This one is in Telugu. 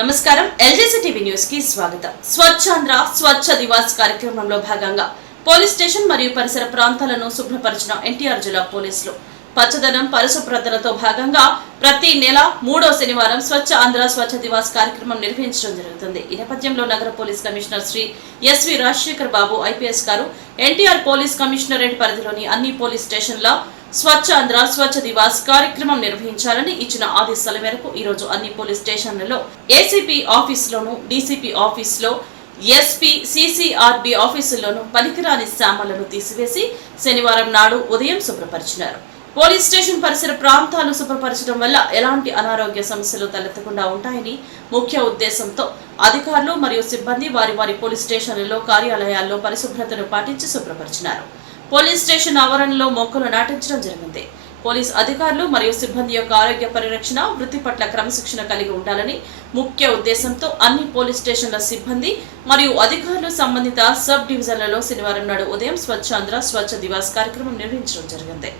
నమస్కారం ఎల్జేసీ టీవీ న్యూస్ కి స్వాగతం. స్వచ్ఛాంధ్ర స్వచ్ఛ దివాస్ కార్యక్రమంలో భాగంగా పోలీస్ స్టేషన్ మరియు పరిసర ప్రాంతాలను శుభ్రపరిచిన ఎన్టీఆర్ జిల్లా పోలీసులు పచ్చదనం పరిశుభ్రతలతో భాగంగా ప్రతి నెల 3వ శనివారం స్వచ్ఛ ఆంధ్ర స్వచ్ఛ దివాస్ కార్యక్రమం నిర్వహించడం జరుగుతుంది. ఈ నేపథ్యంలో నగర police commissioner Shri SV Rajasekhar Babu IPS గారు ఎన్టీఆర్ పోలీస్ కమిషనరేట్ పరిధిలోని అన్ని పోలీస్ స్టేషన్ల స్వచ్ఛ ఆంధ్ర స్వచ్ఛ దివాస్ కార్యక్రమం నిర్వహించాలని ఇచ్చిన ఆదేశాల మేరకు ఈ రోజు అన్ని పోలీస్ స్టేషన్లలో ఏసీపీ ఆఫీసులోను, డీసీపీ ఆఫీసులో, ఎస్పీ, సీసీఆర్బీ ఆఫీసుల్లోనూ పనికిరాని సామాన్లను తీసివేసి శనివారం నాడు ఉదయం శుభ్రపరిచినారు. పోలీస్ స్టేషన్ పరిసర ప్రాంతాలు శుభ్రపరచడం వల్ల ఎలాంటి అనారోగ్య సమస్యలు తలెత్తకుండా ఉంటాయని ముఖ్య ఉద్దేశంతో అధికారులు మరియు సిబ్బంది వారి వారి పోలీస్ స్టేషన్లలో, కార్యాలయాల్లో పరిశుభ్రతను పాటించి శుభ్రపరిచినారు. పోలీస్ స్టేషన్ ఆవరణలో మొక్కలు నాటించడం జరిగింది. పోలీస్ అధికారులు మరియు సిబ్బంది యొక్క ఆరోగ్య పరిరక్షణ, వృత్తి పట్ల క్రమశిక్షణ కలిగి ఉండాలని ముఖ్య ఉద్దేశంతో అన్ని పోలీస్ స్టేషన్ల సిబ్బంది మరియు అధికారులు సంబంధిత సబ్ డివిజన్లలో శనివారం నాడు ఉదయం స్వచ్ఛాంధ్ర స్వచ్ఛ దివాస్ కార్యక్రమం నిర్వహించడం జరిగింది.